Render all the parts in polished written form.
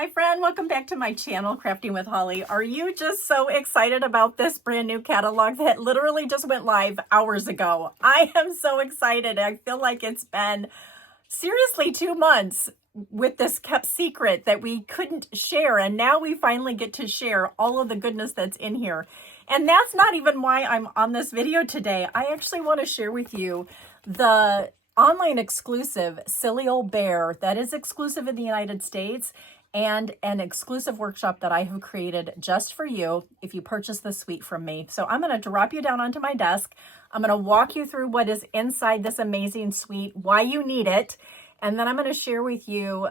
Hi friend, welcome back to my channel, Crafting with Holly. Are you just so excited about this brand new catalog that literally just went live hours ago? I am so excited. I feel like it's been seriously 2 months with this kept secret that we couldn't share, and now we finally get to share all of the goodness that's in here. And that's not even why I'm on this video today. I actually want to share with you the online exclusive Silly Old Bear that is exclusive in the United States, and an exclusive workshop that I have created just for you if you purchase the suite from me. So I'm going to drop you down onto my desk. I'm going to walk you through what is inside this amazing suite, why you need it, and then I'm going to share with you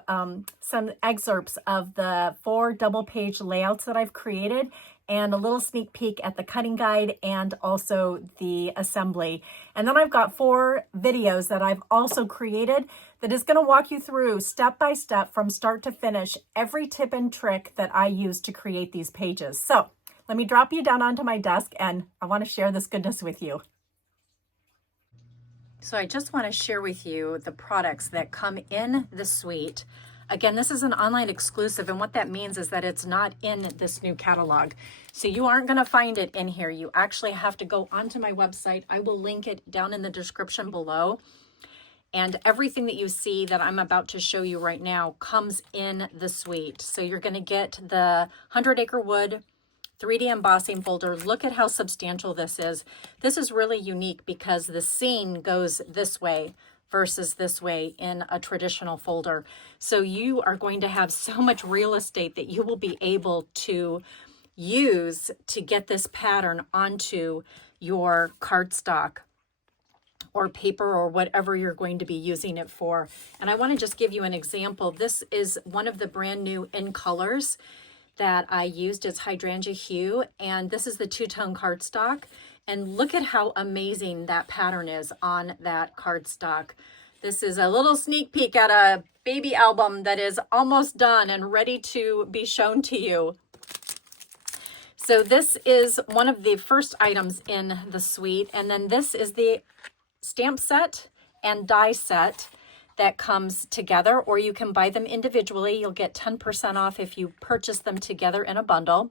some excerpts of the 4 double-page layouts that I've created, and a little sneak peek at the cutting guide and also the assembly. And then I've got 4 videos that I've also created that is going to walk you through step by step from start to finish every tip and trick that I use to create these pages. So let me drop you down onto my desk and I want to share this goodness with you. So I just want to share with you the products that come in the suite. Again, this is an online exclusive, and what that means is that it's not in this new catalog. So you aren't going to find it in here. You actually have to go onto my website. I will link it down in the description below. And everything that you see that I'm about to show you right now comes in the suite. So you're going to get the 100 Acre Wood 3D embossing folder. Look at how substantial this is. This is really unique because the scene goes this way versus this way in a traditional folder. So you are going to have so much real estate that you will be able to use to get this pattern onto your cardstock or paper or whatever you're going to be using it for. And I want to just give you an example. This is one of the brand new in colors that I used. It's hydrangea hue, and this is the 2-tone cardstock. And look at how amazing that pattern is on that cardstock. This is a little sneak peek at a baby album that is almost done and ready to be shown to you. So this is one of the first items in the suite. And then this is the stamp set and die set that comes together, or you can buy them individually. You'll get 10% off if you purchase them together in a bundle.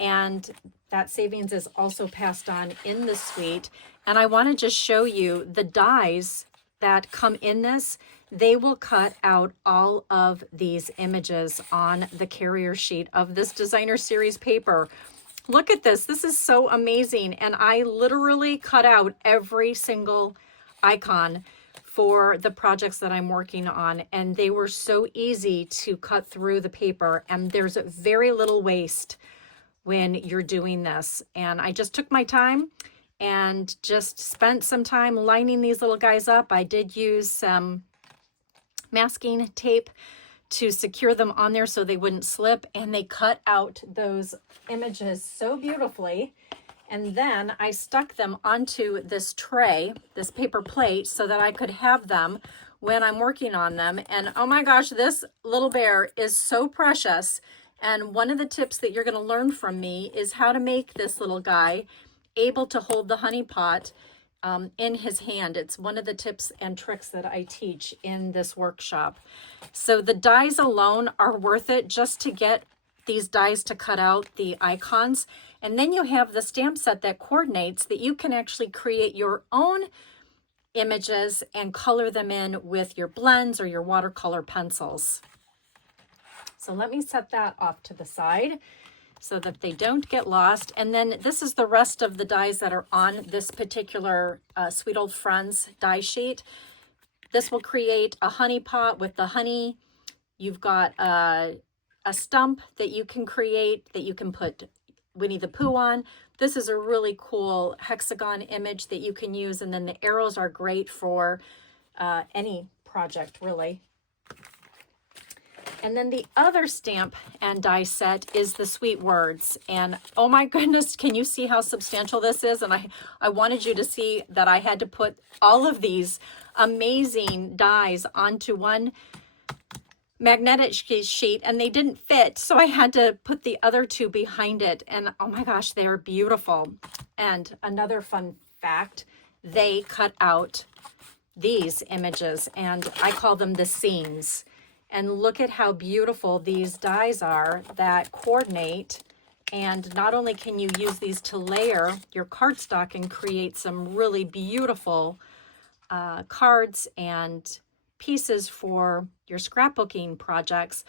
And that savings is also passed on in the suite. And I want to just show you the dies that come in this. They will cut out all of these images on the carrier sheet of this designer series paper. Look at this. This is so amazing. And I literally cut out every single icon for the projects that I'm working on, and they were so easy to cut through the paper, and there's very little waste when you're doing this. And I just took my time and just spent some time lining these little guys up. I did use some masking tape to secure them on there so they wouldn't slip, and they cut out those images so beautifully. And then I stuck them onto this tray, this paper plate, so that I could have them when I'm working on them. And oh my gosh, this little bear is so precious. And one of the tips that you're going to learn from me is how to make this little guy able to hold the honey pot in his hand. It's one of the tips and tricks that I teach in this workshop. So the dies alone are worth it just to get these dies to cut out the icons. And then you have the stamp set that coordinates that you can actually create your own images and color them in with your blends or your watercolor pencils. So let me set that off to the side so that they don't get lost. And then this is the rest of the dies that are on this particular Sweet Old Friends die sheet. This will create a honey pot with the honey. You've got a stump that you can create that you can put Winnie the Pooh on. This is a really cool hexagon image that you can use, and then the arrows are great for any project, really. And then the other stamp and die set is the Sweet Words. And oh my goodness, can you see how substantial this is? And I wanted you to see that I had to put all of these amazing dies onto one magnetic sheet, and they didn't fit, so I had to put the other 2 behind it. And oh my gosh, they are beautiful. And another fun fact, they cut out these images, and I call them the scenes. And look at how beautiful these dies are that coordinate. And not only can you use these to layer your cardstock and create some really beautiful cards and pieces for your scrapbooking projects,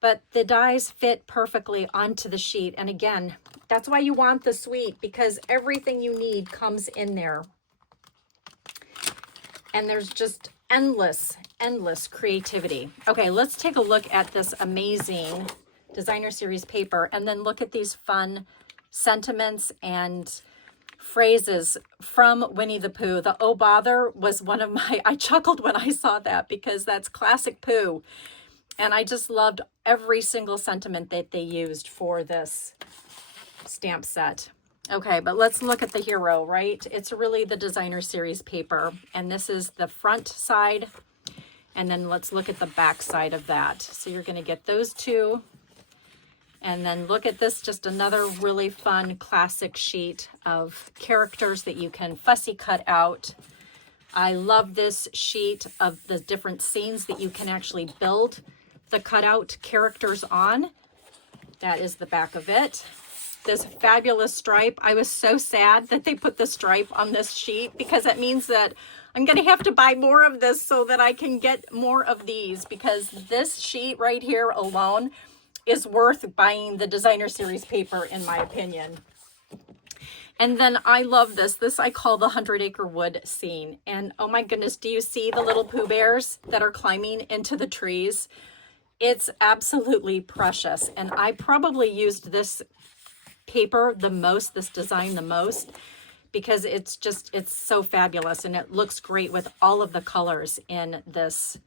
but the dies fit perfectly onto the sheet. And again, that's why you want the suite, because everything you need comes in there. And there's just endless creativity. Okay, let's take a look at this amazing designer series paper and then look at these fun sentiments and phrases from Winnie the Pooh. The "oh bother" was one of my, I chuckled when I saw that because that's classic Pooh. And I just loved every single sentiment that they used for this stamp set. Okay, but let's look at the hero, right? It's really the designer series paper, and this is the front side, and then let's look at the back side of that. So you're going to get those two, and then look at this, just another really fun classic sheet of characters that you can fussy cut out. I love this sheet of the different scenes that you can actually build the cutout characters on. That is the back of it. This fabulous stripe. I was so sad that they put the stripe on this sheet, because that means that I'm going to have to buy more of this so that I can get more of these, because this sheet right here alone is worth buying the designer series paper, in my opinion. And then I love this. This I call the 100-acre wood scene. And oh my goodness, do you see the little Pooh Bears that are climbing into the trees? It's absolutely precious. And I probably used this paper the most, this design the most, because it's so fabulous, and it looks great with all of the colors in this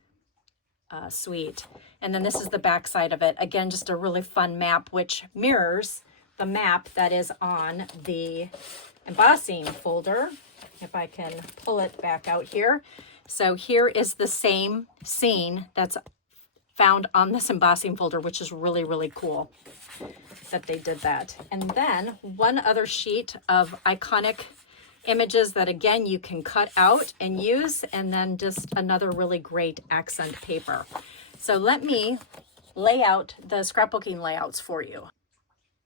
suite. And then this is the back side of it. Again, just a really fun map, which mirrors the map that is on the embossing folder. If I can pull it back out here. So here is the same scene that's found on this embossing folder, which is really, really cool that they did that. And then one other sheet of iconic images that again you can cut out and use, and then just another really great accent paper. So let me lay out the scrapbooking layouts for you.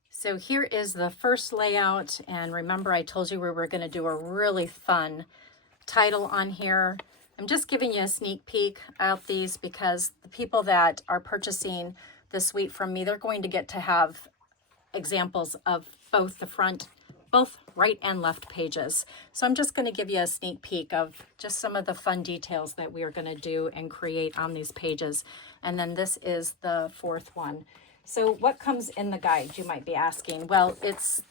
So here is the first layout, and remember I told you we were going to do a really fun title on here. I'm just giving you a sneak peek at these because the people that are purchasing the suite from me, they're going to get to have examples of both the front, both right and left pages. So I'm just going to give you a sneak peek of just some of the fun details that we are going to do and create on these pages. And then this is the fourth one. So what comes in the guide, you might be asking? Well, it's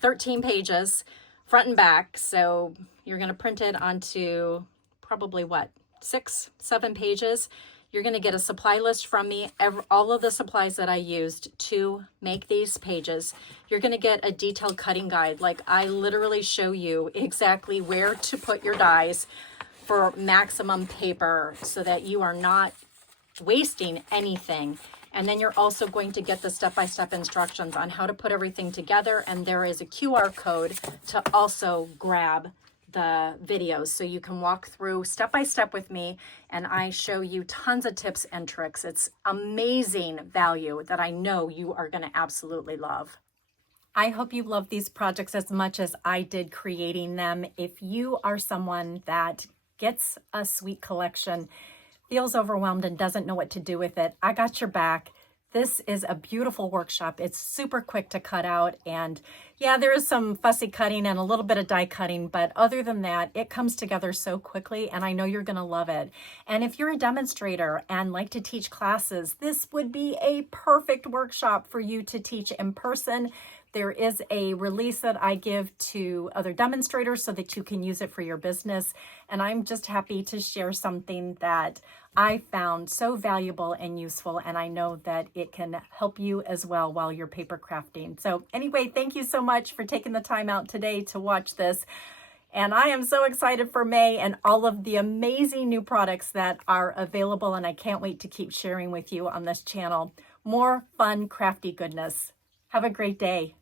13 pages, front and back. So you're going to print it onto probably what, 6, 7 pages. You're going to get a supply list from me, all of the supplies that I used to make these pages. You're going to get a detailed cutting guide. Like I literally show you exactly where to put your dies for maximum paper so that you are not wasting anything. And then you're also going to get the step-by-step instructions on how to put everything together. And there is a QR code to also grab the videos, so you can walk through step by step with me, and I show you tons of tips and tricks. It's amazing value that I know you are going to absolutely love. I hope you love these projects as much as I did creating them. If you are someone that gets a suite collection, feels overwhelmed and doesn't know what to do with it, I got your back. This is a beautiful workshop. It's super quick to cut out, and yeah, there is some fussy cutting and a little bit of die cutting, but other than that, it comes together so quickly, and I know you're going to love it. And if you're a demonstrator and like to teach classes, this would be a perfect workshop for you to teach in person. There is a release that I give to other demonstrators so that you can use it for your business. And I'm just happy to share something that I found so valuable and useful. And I know that it can help you as well while you're paper crafting. So anyway, thank you so much for taking the time out today to watch this. And I am so excited for May and all of the amazing new products that are available. And I can't wait to keep sharing with you on this channel more fun, crafty goodness. Have a great day.